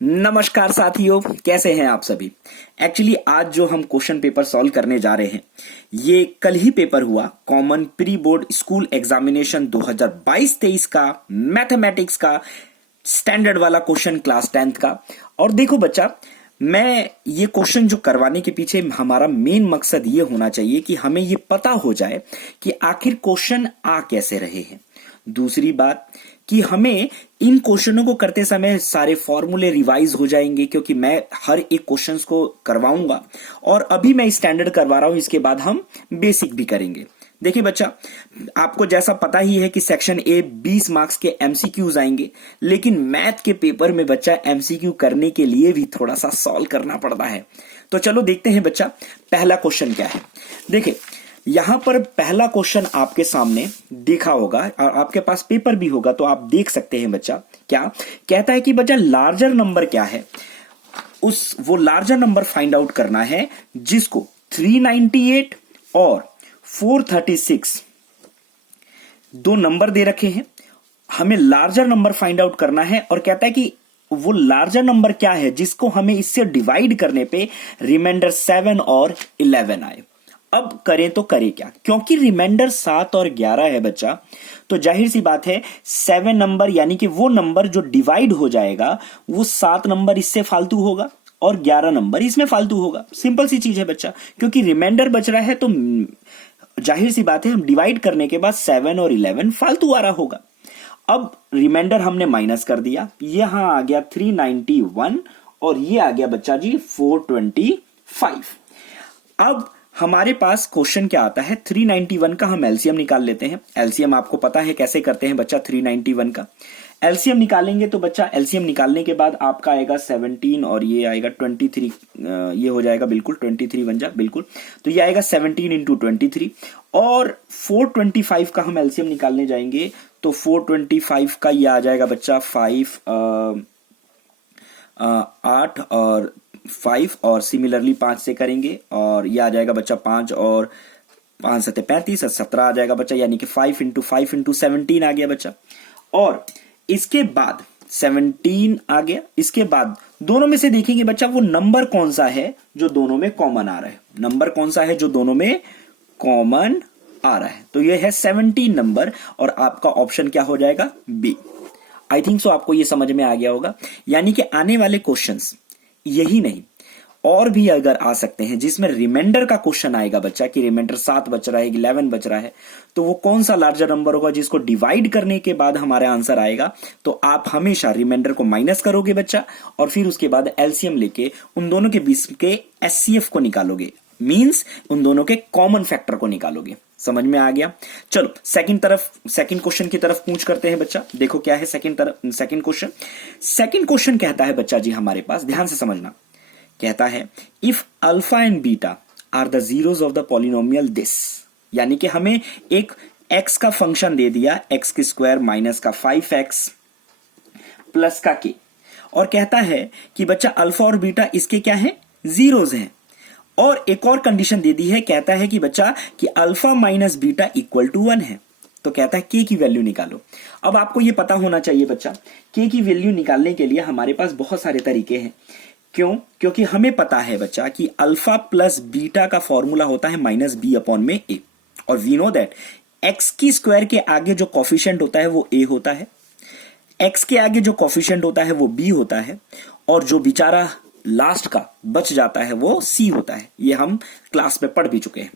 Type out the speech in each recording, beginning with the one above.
नमस्कार साथियों, कैसे हैं आप सभी। एक्चुअली आज जो हम क्वेश्चन पेपर सॉल्व करने जा रहे हैं ये कल ही पेपर हुआ common pre board school examination 2022-23 का मैथमेटिक्स का स्टैंडर्ड वाला क्वेश्चन क्लास 10th का। और देखो बच्चा, मैं ये क्वेश्चन जो करवाने के पीछे हमारा मेन मकसद ये होना चाहिए कि हमें ये पता हो जाए कि आखिर क्वेश्चन आ कैसे रहे हैं। दूसरी बात कि हमें इन क्वेश्चनों को करते समय सारे फॉर्मूले रिवाइज हो जाएंगे, क्योंकि मैं हर एक क्वेश्चंस को करवाऊंगा और अभी मैं स्टैंडर्ड करवा रहा हूं, इसके बाद हम बेसिक भी करेंगे। देखिए बच्चा, आपको जैसा पता ही है कि सेक्शन ए 20 मार्क्स के एमसीक्यूज आएंगे, लेकिन मैथ के पेपर में बच्चा एमसीक्यू करने के लिए भी थोड़ा सा सॉल्व करना पड़ता है। तो चलो देखते हैं बच्चा, पहला क्वेश्चन क्या है। देखिए यहां पर पहला क्वेश्चन आपके सामने देखा होगा और आपके पास पेपर भी होगा, तो आप देख सकते हैं बच्चा। क्या कहता है कि बच्चा लार्जर नंबर क्या है, वो लार्जर नंबर फाइंड आउट करना है जिसको 398 और 436 दो नंबर दे रखे हैं। हमें लार्जर नंबर फाइंड आउट करना है और कहता है कि वो लार्जर नंबर क्या है जिसको हमें इससे डिवाइड करने पे रिमाइंडर 7 और 11 आए। अब करें तो करें क्या, क्योंकि रिमाइंडर 7 और 11 है बच्चा, तो जाहिर सी बात है 7 नंबर यानी कि वो नंबर जो डिवाइड हो जाएगा वो 7 नंबर इससे फालतू होगा और 11 नंबर इसमें फालतू होगा। सिंपल सी चीज है बच्चा, क्योंकि रिमाइंडर बच रहा है तो जाहिर सी बात है हम डिवाइड करने के बाद 7 और 11 फालतू आ रहा होगा। अब रिमाइंडर हमने माइनस कर दिया, यहां आ गया 391 और ये आ गया बच्चा जी 425। अब हमारे पास क्वेश्चन क्या आता है, 391 का हम एलसीएम निकाल लेते हैं। एलसीएम आपको पता है कैसे करते हैं बच्चा, 391 का एलसीएम निकालेंगे तो बच्चा एलसीएम निकालने के बाद आपका आएगा 17 और ये आएगा 23, ये हो जाएगा बिल्कुल 23 बन जा बिल्कुल, तो ये आएगा 17 इंटू 23 और 425 का हम एलसीएम निकालने जाएंगे तो 425 का ये आ जाएगा बच्चा 8 और 5 और सिमिलरली 5 से करेंगे और ये आ जाएगा बच्चा 5 और 5 7 35 17 आ जाएगा बच्चा, यानी कि 5 इंटू 5 इंटू 17 आ गया बच्चा। और इसके बाद 17 आ गया। इसके बाद दोनों में से देखेंगे बच्चा वो नंबर कौन सा है जो दोनों में कॉमन आ रहा है, नंबर कौन सा है जो दोनों में कॉमन आ रहा है, तो ये है 17 नंबर और आपका ऑप्शन क्या हो जाएगा, बी। आई थिंक सो आपको ये समझ में आ गया होगा। यानी कि आने वाले क्वेश्चंस यही नहीं और भी अगर आ सकते हैं जिसमें रिमाइंडर का क्वेश्चन आएगा बच्चा कि रिमाइंडर 7 बच रहा है 11 बच रहा है, तो वो कौन सा लार्जर नंबर होगा जिसको डिवाइड करने के बाद हमारा आंसर आएगा, तो आप हमेशा रिमाइंडर को माइनस करोगे बच्चा और फिर उसके बाद एलसीएम लेके उन दोनों के बीच के एचसीएफ को निकालोगे, मींस उन दोनों के कॉमन फैक्टर को निकालोगे। समझ में आ गया। चलो सेकंड क्वेश्चन की तरफ पूछ करते हैं बच्चा। देखो क्या है सेकंड क्वेश्चन कहता है बच्चा जी हमारे पास, ध्यान से समझना। कहता है if alpha and beta are the zeros of the polynomial this, यानी कि हमें एक x का फंक्शन दे दिया x की स्क्वायर माइनस का 5x प्लस का k, और कहता है कि बच्चा अल्फा और बीटा इसके क्या है, जीरोस हैं। और एक और कंडीशन दे दी है, कहता है कि बच्चा कि alpha minus beta equal to 1 है, तो कहता है k की वैल्यू निकालो। अब आपको यह पता होना चाहिए बच्चा, k की वैल्यू निकालने के लिए हमारे पास बहुत सारे तरीके हैं। क्यों? क्योंकि हमें पता है बच्चा कि अल्फा प्लस बीटा का फॉर्मूला होता है माइनस बी अपॉन में ए, और वी नो दैट एक्स की स्क्वायर के आगे जो कॉफिशिएंट होता है वो ए होता है, एक्स के आगे जो कॉफिशिएंट होता है वो बी होता है, और जो बेचारा लास्ट का बच जाता है वो सी होता है। ये हम क्लास में पढ़ भी चुके हैं।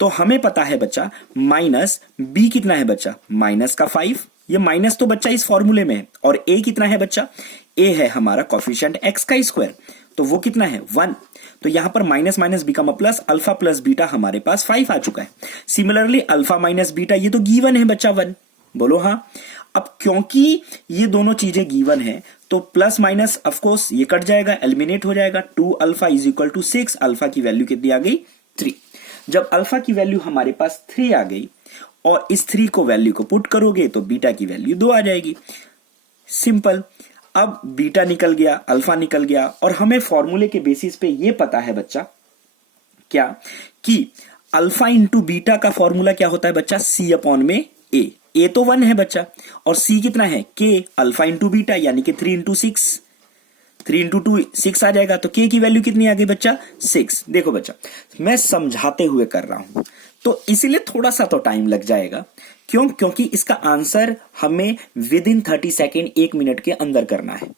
तो हमें पता है बच्चा माइनस बी कितना है बच्चा, माइनस का 5, ये माइनस तो बच्चा इस फॉर्मूले में है, और ए कितना है बच्चा, ए है हमारा कॉफिशिएंट एक्स का स्क्वायर, तो वो कितना है 1, तो यहां पर minus minus become a plus, alpha plus beta हमारे पास 5 आ चुका है। सिमिलरली अल्फा माइनस बीटा ये तो गिवन है बच्चा 1, बोलो हाँ। अब क्योंकि ये दोनों चीजें गिवन है तो प्लस माइनस ऑफ कोर्स ये कट जाएगा, एलिमिनेट हो जाएगा। 2 alpha is equal to 6, alpha की वैल्यू कितनी आ गई, 3। जब अल्फा की वैल्यू हमारे पास 3 आ गई और इस 3 को वैल्यू को पुट करोगे तो बीटा की वैल्यू 2 आ जाएगी, सिंपल। अब बीटा निकल गया, अल्फा निकल गया, और हमें फॉर्मूले के बेसिस पे ये पता है बच्चा क्या कि अल्फा इंटू बीटा का फॉर्मूला क्या होता है बच्चा, सी अपॉन में ए तो 1 है बच्चा और सी कितना है, के, अल्फा इंटू बीटा यानी कि 3 इंटू 6, 3 इंटू 2 6 आ जाएगा, तो k की वैल्यू कितनी आ गई बच्चा 6। देखो बच्चा मैं समझाते हुए कर रहा हूं तो इसीलिए थोड़ा सा तो टाइम लग जाएगा। क्यों? क्योंकि इसका आंसर हमें विद इन 30 सेकेंड 1 मिनट के अंदर करना है।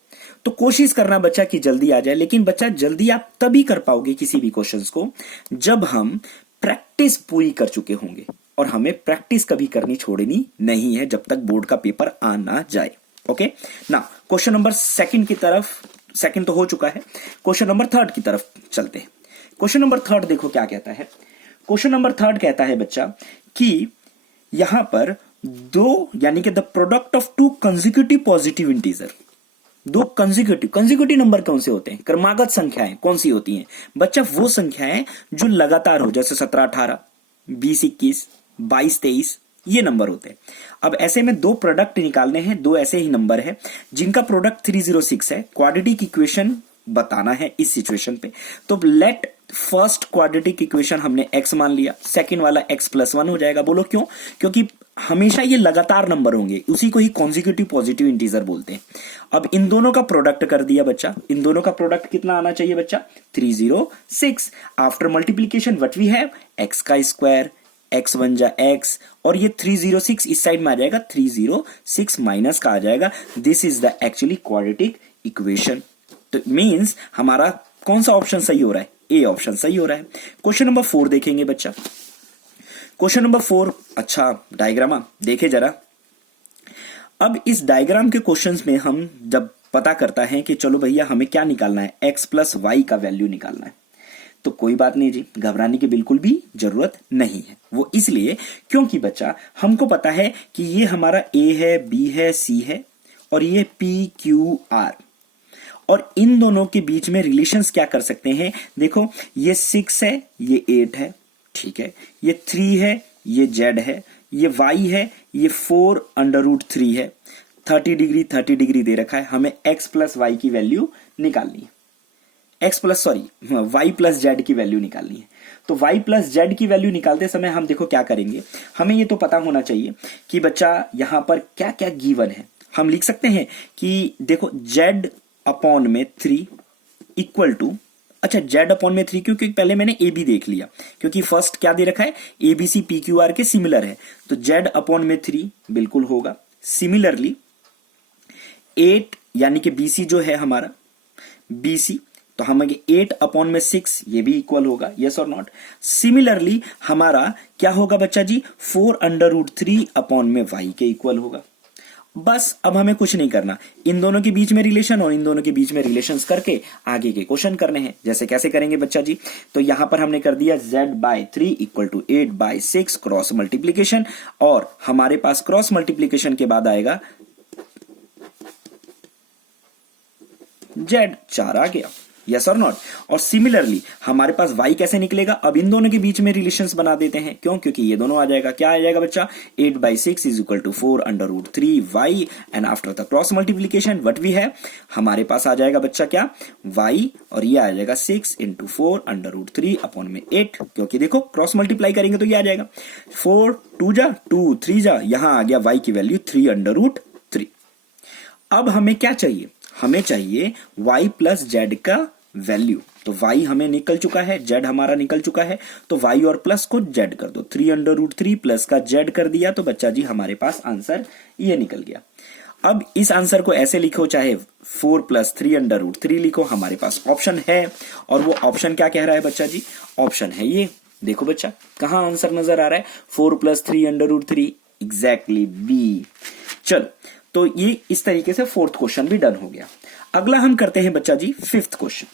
तो कोशिश करना बच्चा कि जल्दी आ जाए, लेकिन बच्चा जल्दी आप तभी कर पाओगे किसी भी क्वेश्चंस को जब हम प्रैक्टिस पूरी कर चुके होंगे, और हमें प्रैक्टिस कभी करनी छोड़नी नहीं है जब तक बोर्ड का पेपर आ ना जाए। ओके ना, क्वेश्चन नंबर सेकंड की तरफ, सेकंड तो हो चुका है, क्वेश्चन नंबर थर्ड की तरफ चलते हैं। क्वेश्चन नंबर थर्ड देखो क्या कहता है। क्वेश्चन नंबर थर्ड कहता है बच्चा कि यहां पर दो यानी कि the product of to consecutive positive integer, दो कंसेक्यूटिव नंबर कौन से होते हैं? क्रमागत संख्याएं कौन सी होती हैं बच्चा? वो संख्याएं जो लगातार हो, जैसे 17 18, 20 21, 22 23, ये नंबर होते हैं। अब ऐसे में दो प्रोडक्ट निकालने हैं, दो ऐसे ही नंबर है जिनका प्रोडक्ट 306 है। क्वाड्रेटिक इक्वेशन बताना है इस सिचुएशन पे। तो लेट फर्स्ट क्वाड्रेटिक इक्वेशन हमने x मान लिया, सेकंड वाला x+1 हो जाएगा। बोलो क्यों? क्योंकि हमेशा ये लगातार नंबर होंगे, उसी को ही कॉन्जिक्यूटिव पॉजिटिव इंटीजर बोलते हैं। अब इन दोनों का प्रोडक्ट कर दिया बच्चा, इन दोनों का प्रोडक्ट कितना आना चाहिए बच्चा? 306। After multiplication what we have, x का स्क्वायर, x वन जा x, और ये 306 इस साइड में आ जाएगा, 306 माइनस का आ जाएगा। This is the actually quadratic equation. तो मींस हमारा कौन सा ऑप्शन सही हो रहा है? ए ऑप्शन सही हो रहा है। क्वेश्चन नंबर 4 देखेंगे बच्चा। क्वेश्चन नंबर 4, अच्छा डायग्रामा देखे जरा। अब इस डायग्राम के क्वेश्चंस में हम जब पता करता है कि चलो भैया हमें क्या निकालना है, x+y का वैल्यू निकालना है, तो कोई बात नहीं जी, घबराने की बिल्कुल भी जरूरत नहीं है। वो इसलिए क्योंकि बच्चा हमको पता है कि ये हमारा a है, b है, c है, और ये p q r, और इन दोनों के बीच में रिलेशंस क्या कर सकते हैं? देखो ये 6 है, ये 8 है, ठीक है, ये 3 है, ये z है, ये y है, ये 4√3 है, 30 डिग्री दे रखा है। हमें x+y की वैल्यू निकालनी है, y प्लस z की वैल्यू निकालनी है। तो y प्लस z की वैल्यू निकालते समय हम देखो क्या करेंगे, हमें ये तो पता होना चाहिए कि बच्चा यहां पर क्या क्या गिवन है। हम लिख सकते हैं कि देखो z अपॉन में 3 इक्वल टू, अच्छा z अपॉन में 3 क्योंकि पहले मैंने ए बी देख लिया, क्योंकि फर्स्ट क्या दे रखा है, A B C P Q R के सिमिलर है, तो z अपॉन में 3 बिल्कुल होगा। सिमिलरली 8 यानी कि BC जो है हमारा BC, तो हमें 8 अपॉन में 6 ये भी इक्वल होगा, यस और नॉट। सिमिलरली हमारा क्या होगा बच्चा जी, 4√3 अपॉन में y के इक्वल होगा। बस अब हमें कुछ नहीं करना, इन दोनों के बीच में रिलेशन और इन दोनों के बीच में रिलेशंस करके आगे के क्वेश्चन करने हैं। जैसे कैसे करेंगे बच्चा जी, तो यहां पर हमने कर दिया z/3 equal to 8/6 cross multiplication, और हमारे पास क्रॉस मल्टीप्लीकेशन के बाद आएगा z 4 आ गया, यस और नॉट। और सिमिलरली हमारे पास y कैसे निकलेगा, अब इन दोनों के बीच में रिलेशंस बना देते हैं। क्यों? क्योंकि ये दोनों आ जाएगा, क्या आ जाएगा बच्चा, 8/6 is equal to 4√3 y, and after the cross multiplication what we have, हमारे पास आ जाएगा बच्चा क्या, y, और ये आ जाएगा 6 इंटू 4√3 अपॉन में 8, क्योंकि देखो क्रॉस मल्टीप्लाई करेंगे तो ये आ जाएगा 4 2 जा 2 3 जा, यहां आ गया y की वैल्यू 3√3। अब हमें क्या चाहिए, हमें चाहिए y प्लस z का वैल्यू। तो y हमें निकल चुका है, z हमारा निकल चुका है, तो y और प्लस को z कर दो, 3√3 प्लस का z कर दिया, तो बच्चा जी हमारे पास आंसर ये निकल गया। अब इस आंसर को ऐसे लिखो, चाहे 4 प्लस 3√3 लिखो, हमारे पास ऑप्शन है, और वो ऑप्शन क्या कह रहा है बच्चा जी, ऑप्शन है ये, देखो बच्चा कहां आंसर नजर आ रहा है, 4 प्लस 3√3, एग्जैक्टली बी। चलो, तो ये इस तरीके से फोर्थ क्वेश्चन भी डन हो गया। अगला हम करते हैं बच्चा जी फिफ्थ क्वेश्चन।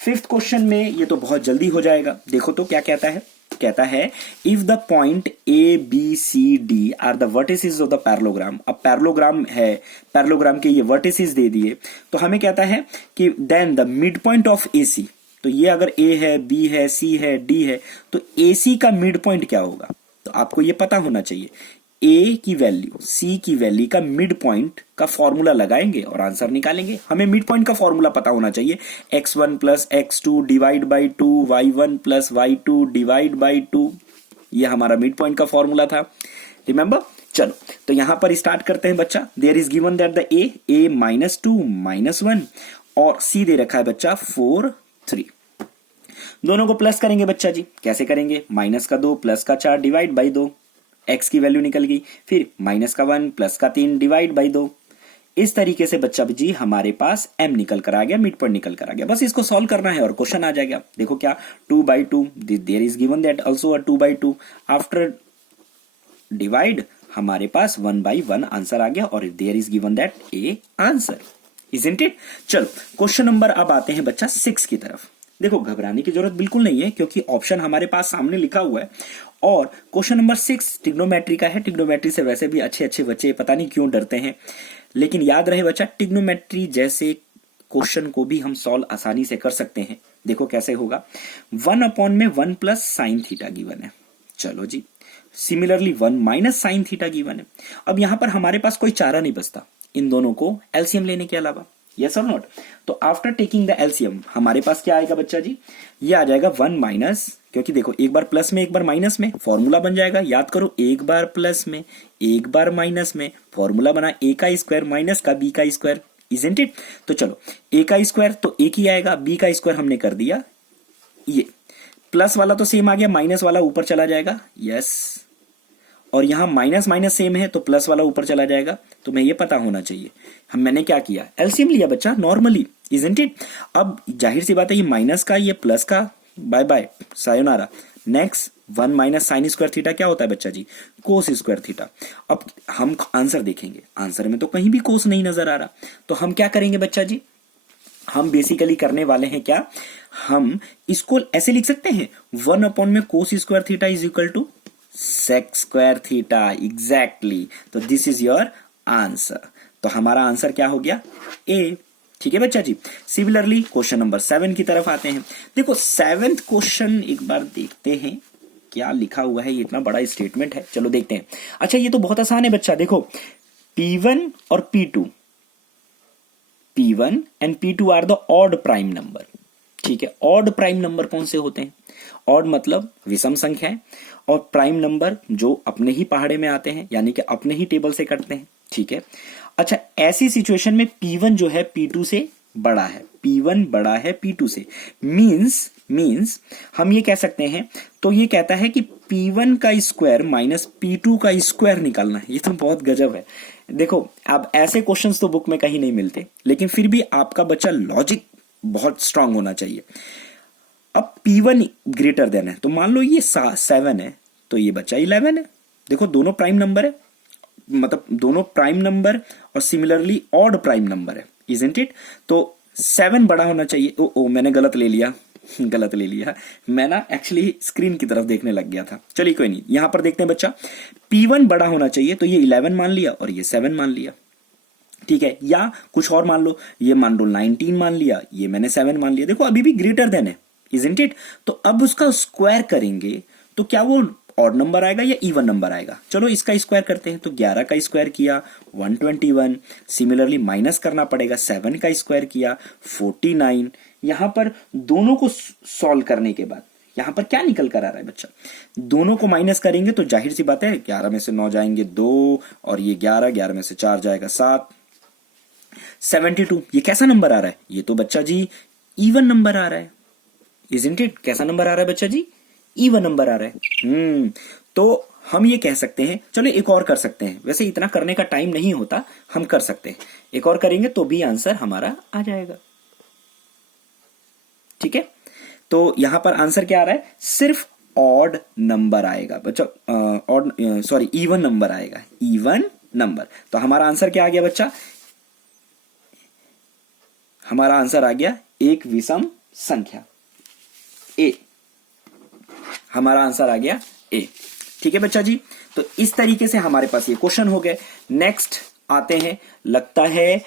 फिफ्थ क्वेश्चन में ये तो बहुत जल्दी हो जाएगा। देखो तो क्या कहता है, कहता है if the point A B C D are the vertices of the parallelogram. अब पैरेललोग्राम है, पैरेललोग्राम के ये वर्टिसेस दे दिए, तो हमें कहता है कि then the mid point of A C, तो ये अगर ए है, बी है, सी है, डी है, तो ए सी का मिड पॉइंट क्या होगा, तो आपको ये पता होना चाहिए। ए की वैल्यू सी की वैल्यू का मिड पॉइंट का फॉर्मूला लगाएंगे और आंसर निकालेंगे। हमें मिड पॉइंट का फॉर्मूला पता होना चाहिए, x1 plus x2 divide by 2, y1 plus y2 divide by 2, ये हमारा मिड पॉइंट का फॉर्मूला था, रिमेंबर। चलो, तो यहां पर स्टार्ट करते हैं बच्चा। There is given that the A -2 -1, और सी दे रखा है बच्चा 4 3। दोनों को प्लस करेंगे बच्चा जी, कैसे करेंगे? माइनस का 2 प्लस का 4 डिवाइड बाई 2, एक्स की वैल्यू निकल गई। फिर माइनस का 1 प्लस का 3 डिवाइड बाई 2। इस तरीके से बच्चा जी हमारे पास m निकल कर आ गया, मिड पॉइंट निकल कर आ गया। बस इसको सॉल्व करना है और क्वेश्चन आ जाएगा। देखो क्या, 2/2, there is given that also a 2/2। After divide हमारे पास 1/1 आंसर आ गया और there is given that a answer, isn't it? चलो क्वेश्चन नंबर अब आते हैं बच्चा 6 की तरफ। देखो घबराने की जरूरत बिल्कुल नहीं है क्योंकि ऑप्शन हमारे पास सामने लिखा हुआ है। और क्वेश्चन नंबर 6 ट्रिग्नोमेट्री का है। ट्रिग्नोमेट्री से वैसे भी अच्छे अच्छे बच्चे पता नहीं क्यों डरते हैं, लेकिन याद रहे बच्चा, ट्रिग्नोमेट्री जैसे क्वेश्चन को भी हम सॉल्व आसानी से कर सकते हैं। देखो कैसे होगा, 1/1 प्लस साइन थीटा गिवन है। चलो जी, similarly 1 minus sine theta given है। अब यहां पर हमारे पास कोई चारा नहीं बचता इन दोनों को एलसीएम लेने के अलावा, यस और नॉट? तो आफ्टर टेकिंग द एलसीएम हमारे पास क्या आएगा बच्चा जी? ये आ जाएगा 1 माइनस, क्योंकि देखो एक बार प्लस में एक बार माइनस में, फॉर्मूला बन जाएगा। याद करो, एक बार प्लस में एक बार माइनस में, फॉर्मूला बना ए का स्क्वायर माइनस का बी का स्क्वायर, इजंट इट? तो चलो ए का स्क्वायर तो एक ही आएगा, बी का स्क्वायर हमने कर दिया, ये प्लस वाला तो सेम आ गया, माइनस वाला ऊपर चला जाएगा, यस। और यहां माइनस माइनस सेम है तो प्लस वाला ऊपर चला जाएगा। तो मैं ये पता होना चाहिए। मैंने क्या किया, एलसीएम लिया बच्चा नॉर्मली, इजंट इट? अब जाहिर सी बात है, ये माइनस का ये प्लस का, bye bye sayonara. Next 1 minus sine square theta क्या होता है बच्चा जी? कोस स्क्वायर थीटा। अब हम आंसर देखेंगे, आंसर में तो कहीं भी कोस नहीं नजर आ रहा, तो हम क्या करेंगे बच्चा जी? हम बेसिकली करने वाले हैं क्या, हम इसको ऐसे लिख सकते हैं, 1 में cos square theta is equal to sec square theta, exactly. तो दिस इज योर आंसर। तो हमारा आंसर क्या हो गया? ए। ठीक है बच्चा जी। सिमिलरली क्वेश्चन नंबर 7 की तरफ आते हैं। देखो 7th क्वेश्चन एक बार देखते हैं क्या लिखा हुआ है। ये इतना बड़ा स्टेटमेंट है, चलो देखते हैं। अच्छा ये तो बहुत आसान है बच्चा। देखो P1 और P2, P1 and P2 are the odd prime number. ठीक है, ऑड प्राइम नंबर कौन से होते हैं? ऑड मतलब विषम संख्या है, और प्राइम नंबर जो अपने ही पहाड़े में आते हैं, यानी कि अपने ही टेबल से कटते हैं। ठीक है, अच्छा ऐसी सिचुएशन में P1 जो है P2 से बड़ा है, P1 बड़ा है P2 से, मींस हम ये कह सकते हैं, तो ये कहता है कि P1 का स्क्वायर माइनस P2 का स्क्वायर निकालना है। ये तो बहुत गजब है। देखो अब ऐसे क्वेश्चंस तो बुक में कहीं नहीं मिलते, लेकिन फिर भी आपका बच्चा लॉजिक बहुत स्ट्रांग होना चाहिए। अब P1 ग्रेटर देन है, तो मान लो ये 7 है तो ये बच्चा 11 है। देखो दोनों प्राइम नंबर है, मतलब दोनों प्राइम नंबर और सिमिलरली ऑड प्राइम नंबर है, इजंट इट? तो 7 बड़ा होना चाहिए। ओ मैंने गलत ले लिया मैं ना एक्चुअली स्क्रीन की तरफ देखने लग गया था। चलिए कोई नहीं, यहां पर देखते हैं बच्चा। P1 बड़ा होना चाहिए, तो ये 11 मान लिया और ये 7 मान लिया। ठीक है, या कुछ और मान लो, ये मान लो 19 मान लिया, ये मैंने 7 मान लिया। देखो अभी भी ग्रेटर देन है, इजंट इट? तो अब उसका स्क्वायर करेंगे तो क्या वो ऑड नंबर आएगा या इवन नंबर आएगा? चलो इसका स्क्वायर करते हैं। तो 11 का स्क्वायर किया 121, सिमिलरली माइनस करना पड़ेगा, 7 का स्क्वायर किया 49। यहां पर दोनों को सॉल्व करने के बाद यहां पर क्या निकल कर आ रहा है बच्चा? दोनों को माइनस करेंगे तो जाहिर सी बात है 11 में से 9 जाएंगे 2, और ये 11 में से 4 जाएगा 7, 72। ये कैसा नंबर आ रहा है? ये तो बच्चा जी इवन नंबर आ रहा है, इजंट इट? कैसा नंबर आ रहा है बच्चा जी? इवन नंबर आ रहा है। तो हम ये कह सकते हैं, चलो एक और कर सकते हैं। वैसे इतना करने का टाइम नहीं होता, हम कर सकते हैं, एक और करेंगे तो भी आंसर हमारा आ जाएगा। ठीक है, तो यहां पर आंसर क्या आ रहा है? सिर्फ ऑड नंबर आएगा बच्चा, इवन नंबर आएगा, इवन नंबर। तो हमारा आंसर क्या आ गया बच्चा? हमारा आंसर आ गया एक विषम संख्या, ए। हमारा आंसर आ गया ए। ठीक है बच्चा जी, तो इस तरीके से हमारे पास ये क्वेश्चन हो गए। नेक्स्ट आते हैं, लगता है